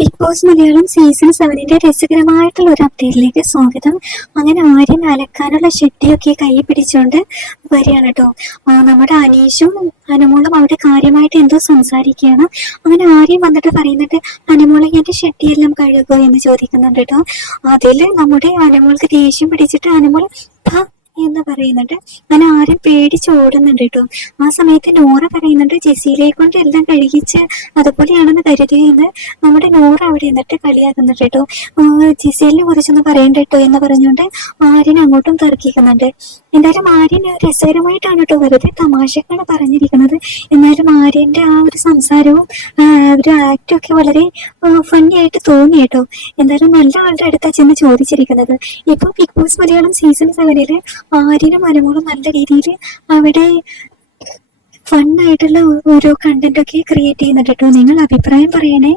Big boss Malayalam season സെവനിന്റെ രസകരമായിട്ടുള്ള ഒരു അപ്ഡേറ്റിലേക്ക് സ്വാഗതം. അങ്ങനെ ആര്യൻ അലക്കാനുള്ള ഷെട്ടിയൊക്കെ കൈ പിടിച്ചുകൊണ്ട് വരികയാണ് കേട്ടോ. നമ്മുടെ അനീഷും അനുമോളും അവിടെ കാര്യമായിട്ട് എന്തോ സംസാരിക്കുകയാണ്. അങ്ങനെ ആര്യൻ വന്നിട്ട് പറയുന്നുണ്ട് അനുമോളെ എന്റെ ഷെട്ടിയെല്ലാം കഴുകുമോ എന്ന് ചോദിക്കുന്നുണ്ട് കേട്ടോ. അതിൽ നമ്മുടെ അനുമോൾക്ക് ദേഷ്യം പിടിച്ചിട്ട് അനുമോൾ പറയുന്നുണ്ട്. അങ്ങനെ ആരും പേടിച്ച് ഓടുന്നുണ്ട് കേട്ടോ. ആ സമയത്ത് നോറ പറയുന്നുണ്ട് ജെസിയിലെ കൊണ്ട് എല്ലാം കഴുകിച്ച് അതുപോലെയാണെന്ന് കരുതിയെന്ന് നമ്മുടെ നോറ അവിടെ നിന്നിട്ട് കളിയാക്കുന്നുണ്ട് കേട്ടോ. ജിസേലിനെ കുറിച്ചൊന്ന് പറയണ്ട കേട്ടോ എന്ന് പറഞ്ഞുകൊണ്ട് ആര്യൻ അങ്ങോട്ടും തർക്കിക്കുന്നുണ്ട്. എന്തായാലും ആര്യൻ രസകരമായിട്ടാണ് കേട്ടോ വെറുതെ തമാശക്കാണ് പറഞ്ഞിരിക്കുന്നത്. എന്നാലും ആര്യന്റെ ആ ഒരു സംസാരവും ഒരു ആക്റ്റും ഒക്കെ വളരെ ഫണ്ണി ആയിട്ട് തോന്നി കേട്ടോ. എന്തായാലും നല്ല ആളുടെ അടുത്താ ചെന്ന് ചോദിച്ചിരിക്കുന്നത്. ഇപ്പൊ ബിഗ് ബോസ് മലയാളം സീസൺ സെവനിൽ ആര്യനും അനുമോളും നല്ല രീതിയിൽ അവിടെ ഫണ്ണായിട്ടുള്ള ഓരോ കണ്ടന്റ് ഒക്കെ ക്രിയേറ്റ് ചെയ്യുന്നുണ്ട് കേട്ടോ. നിങ്ങൾ അഭിപ്രായം പറയണേ.